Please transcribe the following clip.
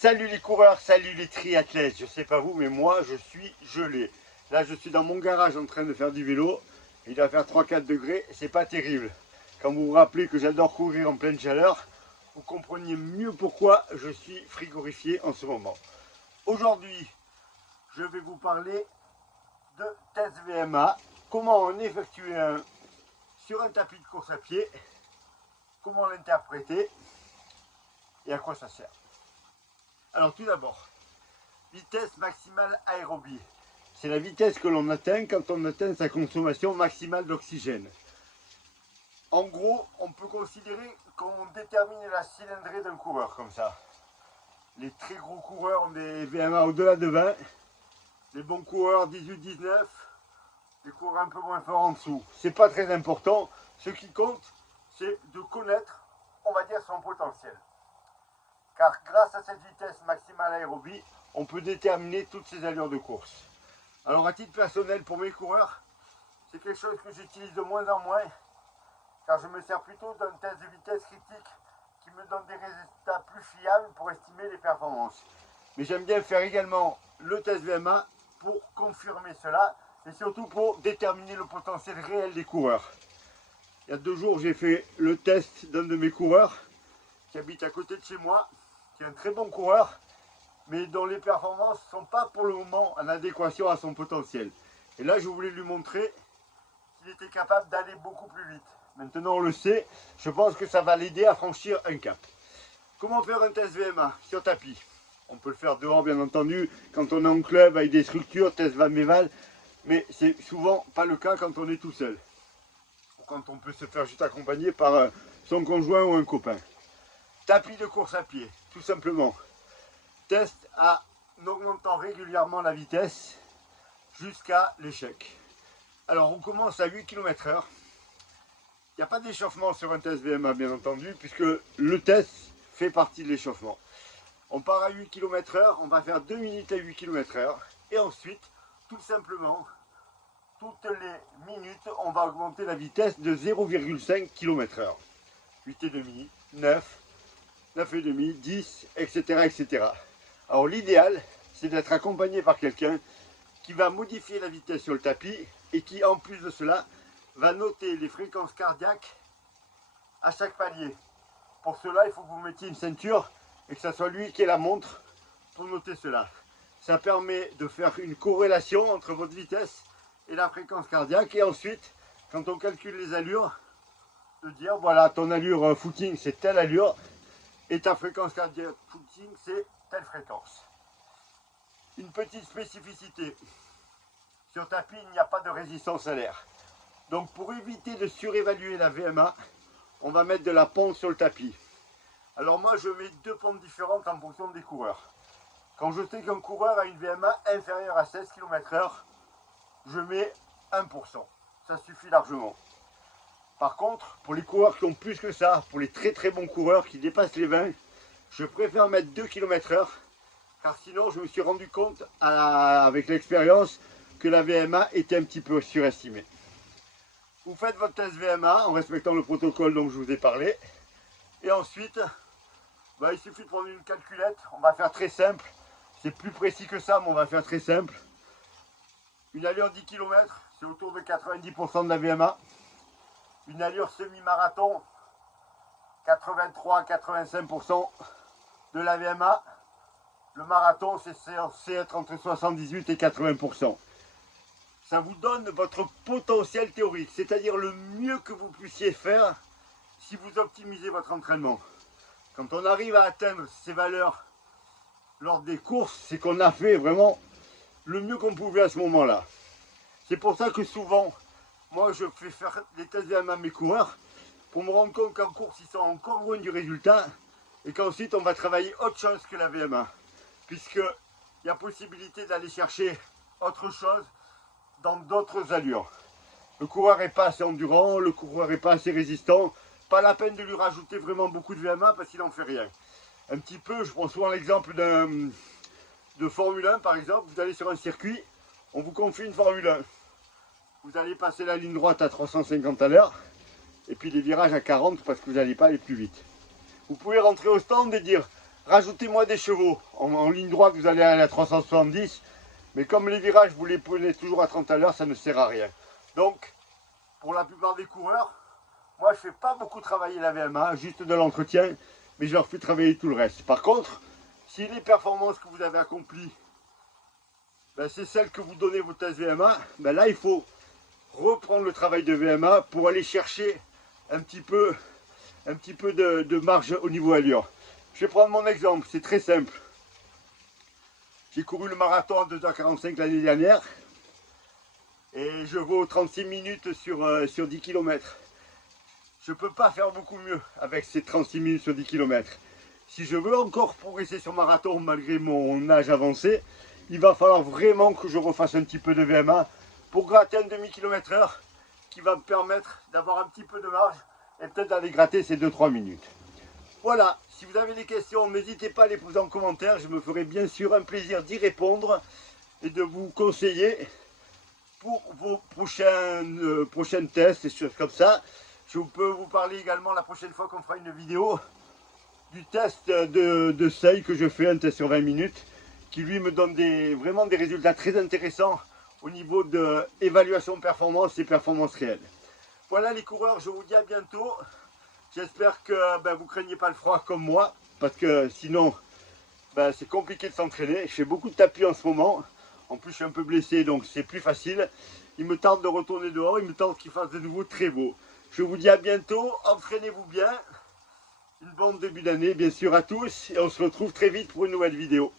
Salut les coureurs, salut les triathlètes. Je sais pas vous, mais moi je suis gelé. Là je suis dans mon garage en train de faire du vélo. Il va faire 3-4 degrés, c'est pas terrible. Quand vous vous rappelez que j'adore courir en pleine chaleur, vous compreniez mieux pourquoi je suis frigorifié en ce moment. Aujourd'hui, je vais vous parler de test VMA, comment en effectuer un sur un tapis de course à pied, comment l'interpréter et à quoi ça sert. Alors tout d'abord, vitesse maximale aérobie. C'est la vitesse que l'on atteint quand on atteint sa consommation maximale d'oxygène. En gros, on peut considérer qu'on détermine la cylindrée d'un coureur comme ça. Les très gros coureurs ont des VMA au-delà de 20. Les bons coureurs 18-19. Les coureurs un peu moins forts en dessous. C'est pas très important. Ce qui compte, c'est de connaître, on va dire, son potentiel. Car grâce à cette vitesse maximale aérobie, on peut déterminer toutes ces allures de course. Alors à titre personnel, pour mes coureurs, c'est quelque chose que j'utilise de moins en moins, car je me sers plutôt d'un test de vitesse critique qui me donne des résultats plus fiables pour estimer les performances. Mais j'aime bien faire également le test VMA pour confirmer cela, et surtout pour déterminer le potentiel réel des coureurs. Il y a 2 jours, j'ai fait le test d'un de mes coureurs, qui habite à côté de chez moi, qui est un très bon coureur, mais dont les performances ne sont pas pour le moment en adéquation à son potentiel. Et là, je voulais lui montrer qu'il était capable d'aller beaucoup plus vite. Maintenant, on le sait, je pense que ça va l'aider à franchir un cap. Comment faire un test VMA sur tapis? On peut le faire dehors, bien entendu, quand on est en club avec des structures, test Van Meval, mais c'est souvent pas le cas quand on est tout seul. Ou quand on peut se faire juste accompagner par son conjoint ou un copain. Tapis de course à pied, tout simplement. Test en augmentant régulièrement la vitesse jusqu'à l'échec. Alors on commence à 8 km/h. Il n'y a pas d'échauffement sur un test VMA bien entendu, puisque le test fait partie de l'échauffement. On part à 8 km/h, on va faire 2 minutes à 8 km/h. Et ensuite, tout simplement, toutes les minutes, on va augmenter la vitesse de 0,5 km/h. 8,5, 9, 9,5, 10, etc., etc. Alors l'idéal, c'est d'être accompagné par quelqu'un qui va modifier la vitesse sur le tapis et qui, en plus de cela, va noter les fréquences cardiaques à chaque palier. Pour cela, il faut que vous mettiez une ceinture et que ce soit lui qui ait la montre pour noter cela. Ça permet de faire une corrélation entre votre vitesse et la fréquence cardiaque. Et ensuite, quand on calcule les allures, de dire, voilà, ton allure footing, c'est telle allure, et ta fréquence cardiaque footing, c'est telle fréquence. Une petite spécificité, sur tapis, il n'y a pas de résistance à l'air. Donc pour éviter de surévaluer la VMA, on va mettre de la pente sur le tapis. Alors moi, je mets 2 pentes différentes en fonction des coureurs. Quand je sais qu'un coureur a une VMA inférieure à 16 km/h, je mets 1%. Ça suffit largement. Par contre, pour les coureurs qui ont plus que ça, pour les très très bons coureurs qui dépassent les 20, je préfère mettre 2 km/h, car sinon je me suis rendu compte avec l'expérience que la VMA était un petit peu surestimée. Vous faites votre test VMA en respectant le protocole dont je vous ai parlé, et ensuite il suffit de prendre une calculette. On va faire très simple, c'est plus précis que ça, mais on va faire très simple. Une allure 10 km, c'est autour de 90% de la VMA. Une allure semi-marathon, 83-85% de la VMA. Le marathon, c'est censé être entre 78 et 80%. Ça vous donne votre potentiel théorique, c'est-à-dire le mieux que vous puissiez faire si vous optimisez votre entraînement. Quand on arrive à atteindre ces valeurs lors des courses, c'est qu'on a fait vraiment le mieux qu'on pouvait à ce moment-là. C'est pour ça que souvent, moi je fais faire des tests VMA à mes coureurs pour me rendre compte qu'en course ils sont encore loin du résultat et qu'ensuite on va travailler autre chose que la VMA, puisqu'il y a possibilité d'aller chercher autre chose dans d'autres allures. Le coureur n'est pas assez endurant, le coureur n'est pas assez résistant, pas la peine de lui rajouter vraiment beaucoup de VMA parce qu'il n'en fait rien. Un petit peu, je prends souvent l'exemple de Formule 1 par exemple, vous allez sur un circuit, on vous confie une Formule 1. Vous allez passer la ligne droite à 350 à l'heure, et puis des virages à 40 parce que vous n'allez pas aller plus vite. Vous pouvez rentrer au stand et dire, rajoutez-moi des chevaux. En ligne droite, vous allez aller à 370. Mais comme les virages, vous les prenez toujours à 30 à l'heure, ça ne sert à rien. Donc, pour la plupart des coureurs, moi, je ne fais pas beaucoup travailler la VMA, juste de l'entretien, mais je leur fais travailler tout le reste. Par contre, si les performances que vous avez accomplies, ben, c'est celles que vous donnez vos tests VMA, ben là, il faut reprendre le travail de VMA pour aller chercher un petit peu de marge au niveau allure. Je vais prendre mon exemple, c'est très simple. J'ai couru le marathon en 2h45 l'année dernière et je vaux 36 minutes sur 10 km. Je ne peux pas faire beaucoup mieux avec ces 36 minutes sur 10 km. Si je veux encore progresser sur marathon malgré mon âge avancé, il va falloir vraiment que je refasse un petit peu de VMA pour gratter un demi-km/h qui va me permettre d'avoir un petit peu de marge et peut-être d'aller gratter ces 2-3 minutes. Voilà, si vous avez des questions, n'hésitez pas à les poser en commentaire. Je me ferai bien sûr un plaisir d'y répondre et de vous conseiller pour vos prochains tests et choses comme ça. Je peux vous parler également la prochaine fois qu'on fera une vidéo du test de seuil que je fais, un test sur 20 minutes, qui lui me donne vraiment des résultats très intéressants au niveau de évaluation de performance et performance réelle. Voilà les coureurs, je vous dis à bientôt. J'espère que vous ne craignez pas le froid comme moi, parce que sinon c'est compliqué de s'entraîner. Je fais beaucoup de tapis en ce moment. En plus je suis un peu blessé, donc c'est plus facile. Il me tente de retourner dehors, il me tente qu'il fasse de nouveau très beau. Je vous dis à bientôt, entraînez-vous bien. Une bonne début d'année bien sûr à tous, et on se retrouve très vite pour une nouvelle vidéo.